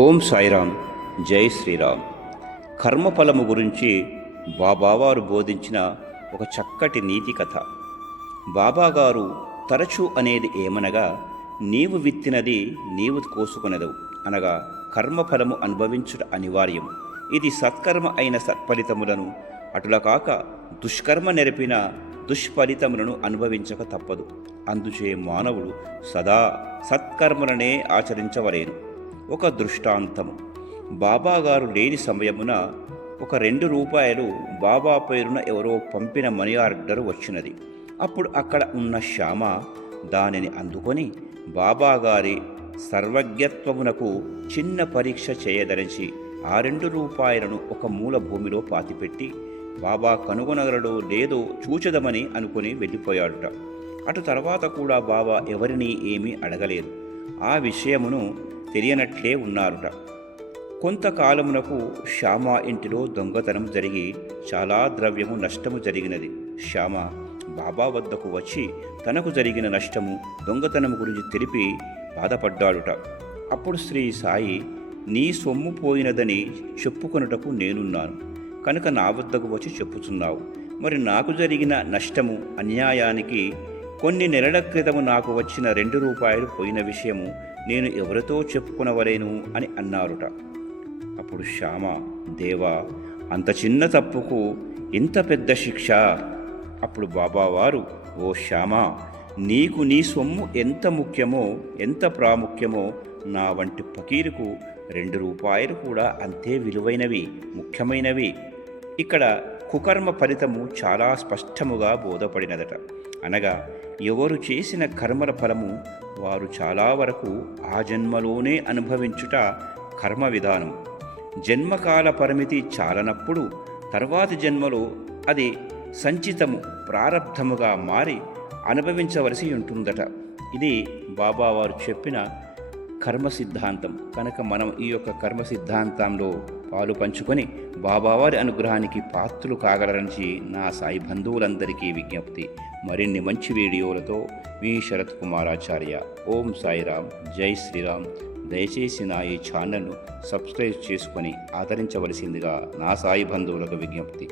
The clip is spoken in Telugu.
ఓం సాయిరామ్. జై శ్రీరామ్. కర్మఫలము గురించి బాబావారు బోధించిన ఒక చక్కటి నీతి కథ. బాబాగారు తరచూ అనేది ఏమనగా, నీవు విత్తినది నీవు కోసుకొనదవు అనగా కర్మఫలము అనుభవించుట అనివార్యం. ఇది సత్కర్మ అయిన సత్ఫలితములను, అటుల కాక దుష్కర్మ నెరపిన దుష్ఫలితములను అనుభవించక తప్పదు. అందుచే మానవుడు సదా సత్కర్మలనే ఆచరించవలేను. ఒక దృష్టాంతము. బాబాగారు లేని సమయమున ఒక 2 రూపాయలు బాబా పేరున ఎవరో పంపిన మనీ ఆర్డర్ వచ్చినది. అప్పుడు అక్కడ ఉన్న శ్యామ దానిని అందుకొని బాబాగారి సర్వజ్ఞత్వమునకు చిన్న పరీక్ష చేయదలిచి ఆ 2 రూపాయలను ఒక మూల భూమిలో పాతిపెట్టి బాబా కనుగొనగలడో లేదో చూచదమని అనుకుని వెళ్ళిపోయాడుట. అటు తర్వాత కూడా బాబా ఎవరినీ ఏమీ అడగలేదు. ఆ విషయమును తెలియనట్లే ఉన్నారుట. కొంతకాలమునకు శ్యామ ఇంటిలో దొంగతనం జరిగి చాలా ద్రవ్యము నష్టము జరిగినది. శ్యామ బాబా వద్దకు వచ్చి తనకు జరిగిన నష్టము, దొంగతనము గురించి తెలిపి బాధపడ్డాడుట. అప్పుడు శ్రీ సాయి, నీ సొమ్ము పోయినదని చెప్పుకొనుటకు నేనున్నాను కనుక నా వద్దకు వచ్చి చెప్పుచున్నావు. మరి నాకు జరిగిన నష్టము, అన్యాయానికి కొన్ని నెలల క్రితము నాకు వచ్చిన 2 రూపాయలు పోయిన విషయము నేను ఎవరితో చెప్పుకునవలేను అని అన్నారుట. అప్పుడు శ్యామ, దేవా, అంత చిన్న తప్పుకు ఇంత పెద్ద శిక్ష? అప్పుడు బాబావారు, ఓ శ్యామ, నీకు నీ సొమ్ము ఎంత ముఖ్యమో, ఎంత ప్రాముఖ్యమో, నా వంటి ఫకీరుకు 2 రూపాయలు కూడా అంతే విలువైనవి, ముఖ్యమైనవి. ఇక్కడ కుకర్మ ఫలితము చాలా స్పష్టముగా బోధపడినదట. అనగా ఎవరు చేసిన కర్మల ఫలము వారు చాలా వరకు ఆ జన్మలోనే అనుభవించుట కర్మ విధానం. జన్మకాల పరిమితి చాలనప్పుడు తర్వాతి జన్మలో అది సంచితము, ప్రారబ్ధముగా మారి అనుభవించవలసి ఉంటుందట. ఇది బాబావారు చెప్పిన కర్మ సిద్ధాంతం. కనుక మనం ఈ యొక్క కర్మ సిద్ధాంతంలో పాలు పంచుకొని బాబావారి అనుగ్రహానికి పాత్రులు కాగలరని నా సాయి బంధువులందరికీ విజ్ఞప్తి. మరిన్ని మంచి వీడియోలతో మీ శరత్ కుమారాచార్య. ఓం సాయిరామ్. జై శ్రీరామ్. దయచేసి నా ఈ ఛానల్ను సబ్స్క్రైబ్ చేసుకొని ఆదరించవలసిందిగా నా సాయి బంధువులకు విజ్ఞప్తి.